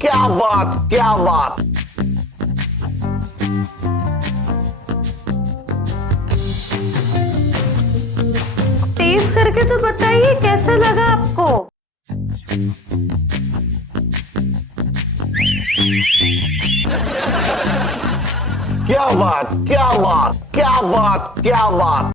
क्या बात, क्या बात। टेस्ट करके तो बताइए कैसा लगा आपको। क्या बात, क्या बात, क्या बात, क्या बात।